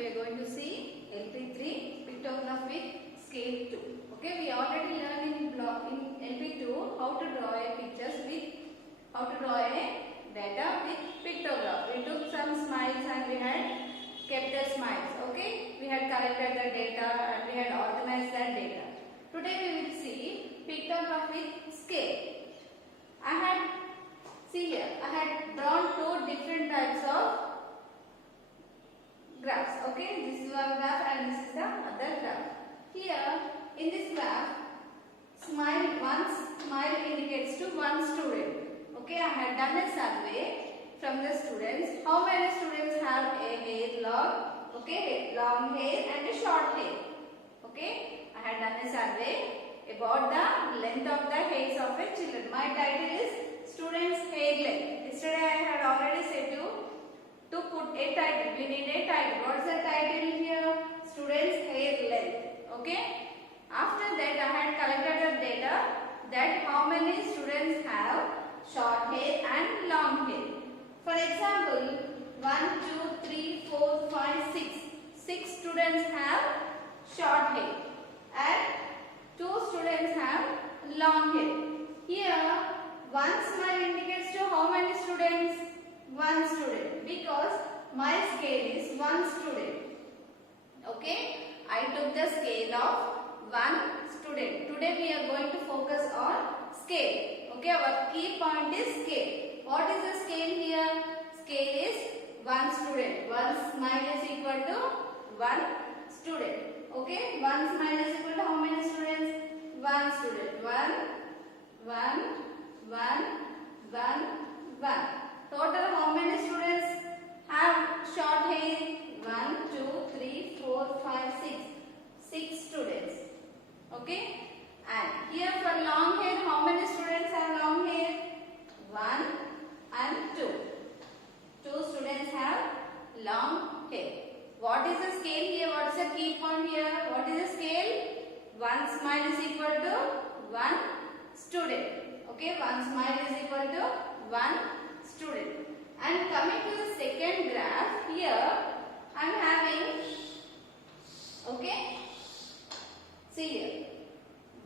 we are going to see LP3 pictograph with scale 2. Okay, we already learned in LP2 how to draw a data with pictograph. We took some smiles and we had kept the smiles. Okay, we had collected the data and we had organized that data. Today we will see pictograph with scale. I had drawn two different types of graphs. Okay, this is one graph and this is the other graph. Here in this graph, one smile indicates to one student. Okay, I had done a survey from the students. How many students have a hair long? Okay, long hair and a short hair. Okay, I had done a survey about the length of the hairs of a children. My title is Students' Hair Length. Yesterday I had already said you to put a title. We need a title. What is the title here? Students' Hair Length. Okay. After that I had collected the data that how many students have short hair and long hair. For example, 1, 2, 3, 4, 5, 6. 6 students have short hair and 2 students have long hair. Here, one smile indicates to how many students? 1 student, because my scale is 1 student. Okay, I took the scale of 1 student. Today we are going to focus on scale. Okay, our key point is scale. What is the scale here? Scale is 1 student. 1 smile is equal to 1 student. Okay, 1 smile is equal to how many students? 1 student. 1, 1, 1, 1, 1. Total how many students have short hair? 1, 2, 3, 4, 5, 6. 6 students. Okay. And here for long hair, how many students have long hair? 1 and 2. 2 students have long hair. What is the scale here? What is the key point here? What is the scale? 1 smile is equal to 1 student. Okay, 1 smile is equal to 1 student. And coming to the second graph, here I am having, okay, see here,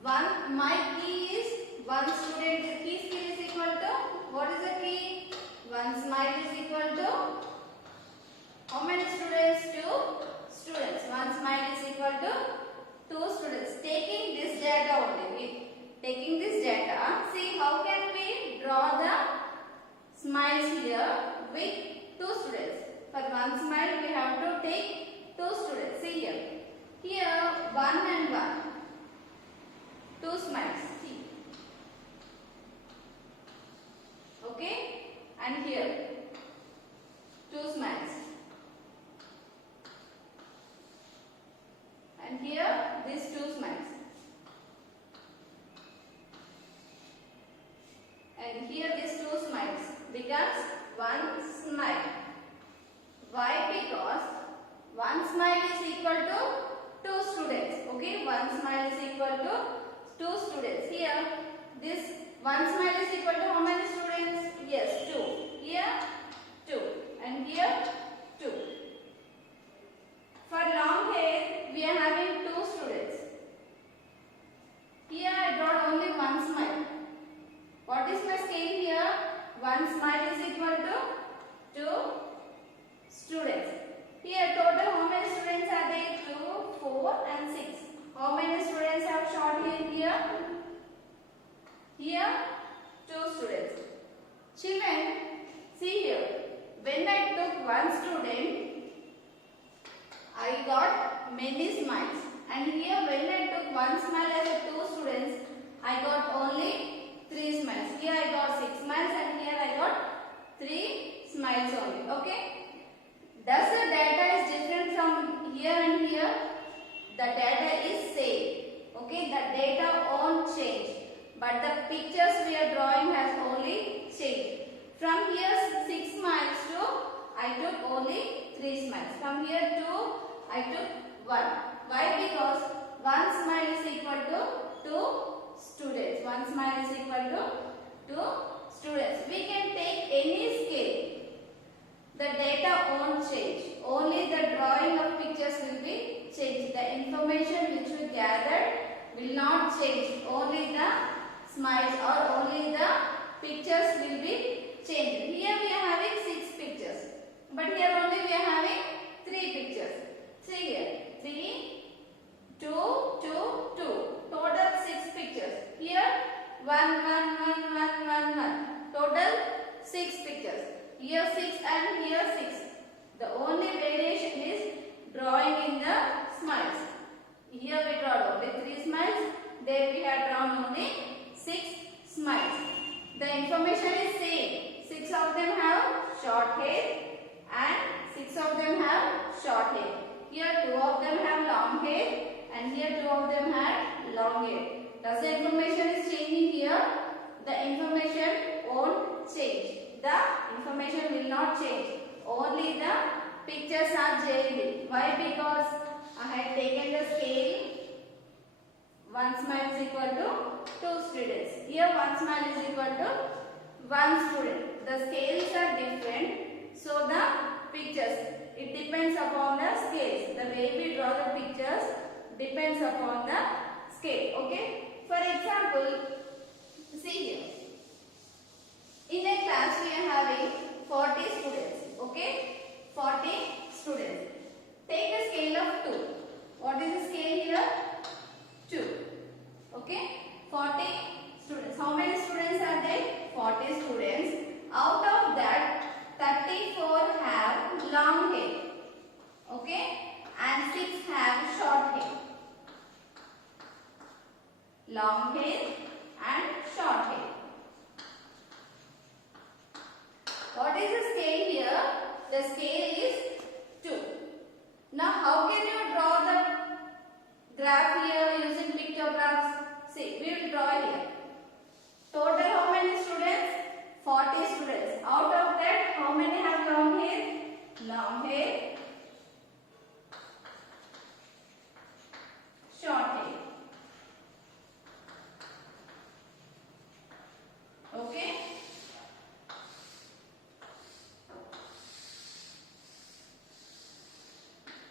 my key is 1 student. The key scale is equal to, what is the key? 1 smile is equal to how many students? 2 students. 1 smile is equal to 2 students. Taking this data only, taking this data, see how can we draw the smiles here with 2 students. For 1 smile we have to take 2 students. See here. Here 1 and 1. 2 smiles. See. Okay. And here 2 smiles. And here these 2 smiles. And here these 2 smiles becomes 1 smile. Why? Because 1 smile is equal to 2 students. Okay, 1 smile is equal to 2 students. Here this 1 smile is equal to how many students? Yes, 2. Here 2 and here 2. For long hair we are having 2 students. Here I draw only 1 smile. What is my scale here? 1 smile is equal to 2 students. Here total how many students are there? 2, 4 and 6. How many students have short hair here? Here 2 students. Children, see here. When I took 1 student, I got many smiles. And here when I took 1 smile as a 2 students, I got only 3 smiles. Here I got 6 smiles and here I got 3 smiles only. Okay. Does the data is different from here and here? The data is same. Okay. The data won't change. But the pictures we are drawing has only changed. From here 6 smiles to I took only 3 smiles. From here to I took 1. Why? Because 1 smile is equal to 2 students. 1 smile is equal to 2 students. We can take any scale. The data won't change. Only the drawing of picture information which we gathered will not change. Only the smiles or only the pictures will be changed. Here we are having 6 pictures, but here only we are having 3 pictures. See here, 3, 2, 2, 2. Total 6 pictures. Here 1, 1, 1, 1, 1, 1. Total 6 pictures. Here 6 and here 6. The only variation is drawing in the smiles. Here we draw only 3 smiles. There we have drawn only 6 smiles. The information is same. 6 of them have short hair and 6 of them have short hair. Here 2 of them have long hair and here 2 of them have long hair. Does the information is changing here? The information won't change. The information will not change. Only the pictures are changing. Why? Because I had taken the scale. 1 smile is equal to 2 students. Here 1 smile is equal to 1 student. The scales are different. So the pictures, it depends upon the scales. The way we draw the pictures depends upon the scale. Okay. For example, see here. In a class we are having 40 students. Okay. 40 students. Take a scale of 2. What is the scale here? 2. Okay. 40 students. How many students are there? 40 students. Out of that, 34 have long hair. Okay. And 6 have short hair. Long hair and short hair. What is the scale here? The scale is 2. Now how can you draw the graph here using pictographs? See, we will draw here. Total how many students? 40 students. Out of that, how many have long hair? Long hair, short hair. Okay.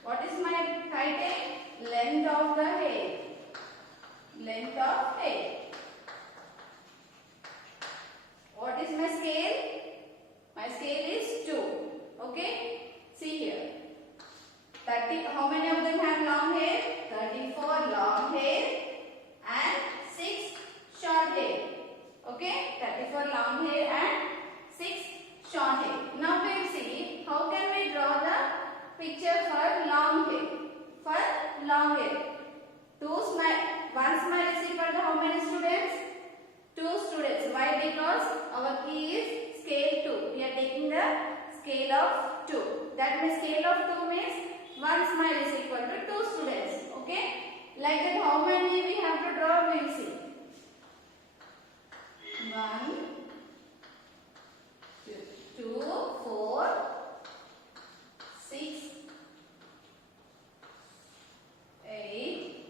What is my title? Length of the hair. Length of hair. What is my scale? My scale is 2. Okay. See here. 30. How many of them have long hair? 34 long hair and 6 short hair. Okay. 34 long hair and 6 short hair. Now we will see how can we draw the picture for long hair. For long hair. 1 smile is equal to how many students? 2 students. Why? Because our key is scale 2. We are taking the scale of 2. That means scale of 2 means 1 smile is equal to 2 students. Okay? Like that, how many we have to draw? We will see. 1, 2, 4, 6, 8,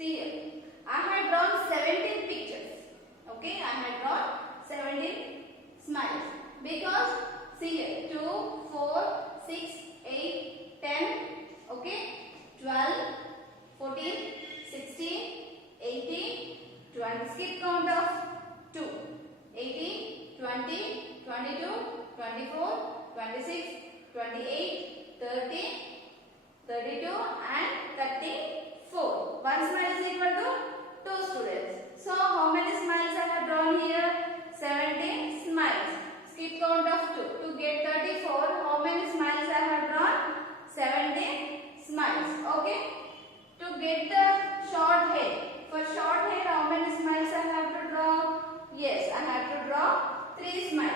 See here, I had drawn 17 pictures. Okay, I had drawn 17 smiles. Because, see here, 2, 4, 6, 8, 10, okay, 12, 14, 16, 18, 20. Skip count of 2. 18, 20, 22, 24, 26, 28, 30, 32 and 34. 1 smile is equal to 2 students. So how many smiles I have drawn here? 17 smiles. Skip count of 2. To get 34, how many smiles I have drawn? 17 smiles. Okay. To get the short hair. For short hair, how many smiles I have to draw? Yes, I have to draw 3 smiles.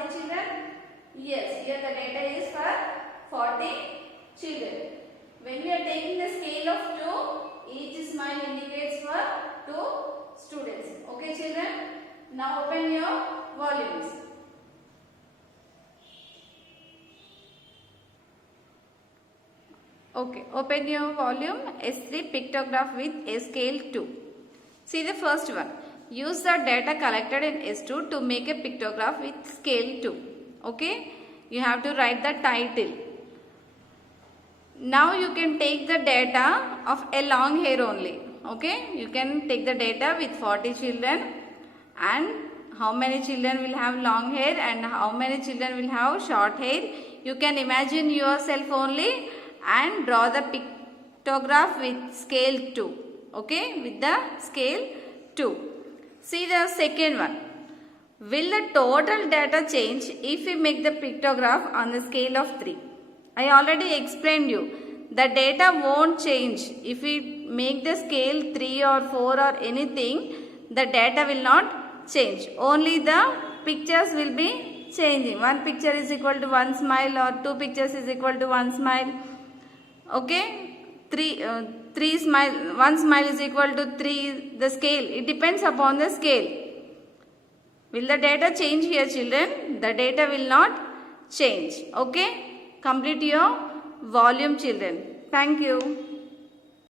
40 children? Yes, here the data is for 40 children. When we are taking the scale of 2, each smile indicates for 2 students. Okay children? Now open your volumes. Okay, open your volume S3 pictograph with a scale 2. See the first one. Use the data collected in S2 to make a pictograph with scale 2. Okay, you have to write the title. Now you can take the data of a long hair only. Okay, you can take the data with 40 children and how many children will have long hair and how many children will have short hair. You can imagine yourself only and draw the pictograph with scale 2. Okay, with the scale 2. See the second one. Will the total data change if we make the pictograph on the scale of 3? I already explained you. The data won't change. If we make the scale 3 or 4 or anything, the data will not change. Only the pictures will be changing. One picture is equal to one smile or two pictures is equal to one smile. Okay, one smile is equal to 3, the scale, it depends upon the scale. Will the data change here children? The data will not change. Okay, complete your volume children. Thank you.